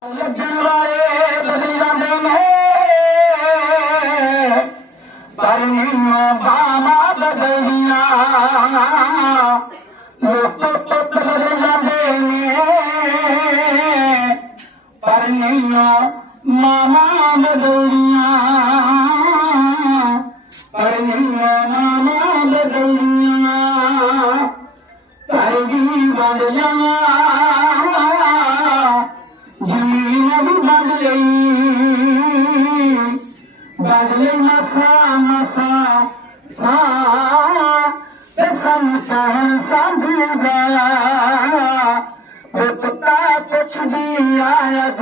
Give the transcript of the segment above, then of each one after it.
वारे बजण मामा दुनिया लोपुते में परण मामा दुनिया परणी मामा दुनिया परणी वञिया मसा मसा सहन साबू गाया तुछ न आयत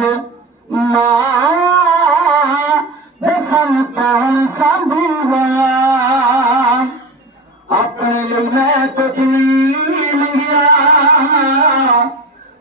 मिसन तहन साबु वे लछ न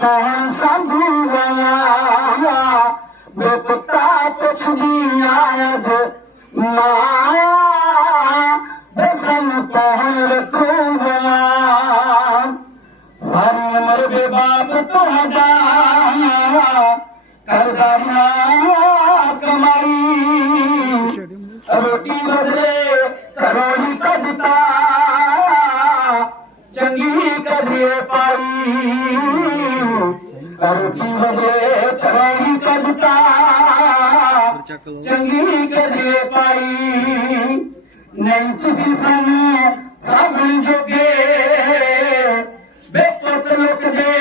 पहण समूंग धुप का पुछ जी आन रखूं सारी उमर जे बाप तो करदा तमारी रोटी बदे रोई कजा चङी कजे पाई करोकी वजे करो पचा चङी कजे पाई नई तु साम साबुण बेपते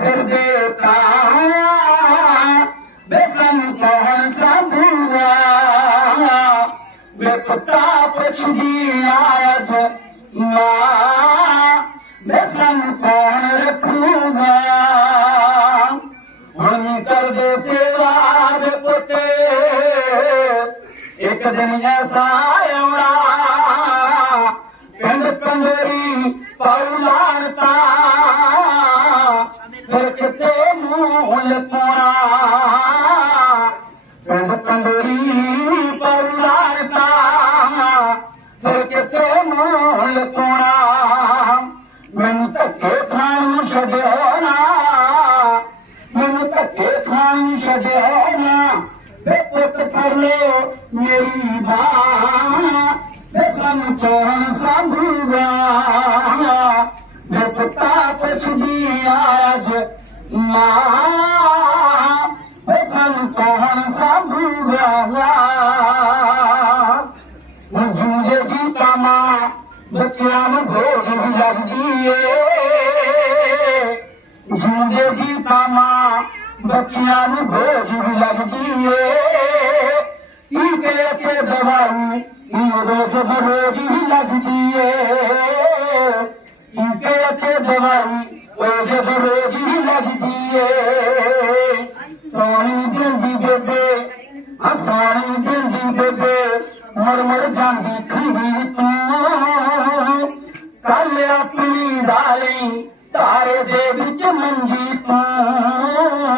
फिरन पिपता पक्ष जी आज मस साॼ पैसा ओड़ा पंधोरी पर लाक ते मुल तोड़ी पर सिरक ते मुल तोड़ा मूके खाणु छॾियो मेरी महण साधू जी आज महण साधू जूं जी पामा बचियां न भोज बि लॻजी जूं जीामा बचियां न भोज बि लॻजी दी इच जी दी ओ सरोज बि लचदी सोणी जंहिं जे पे सोणी जंडी दे मड़ मड़ी खंजी तूं कलेपली तारे जे मंजी प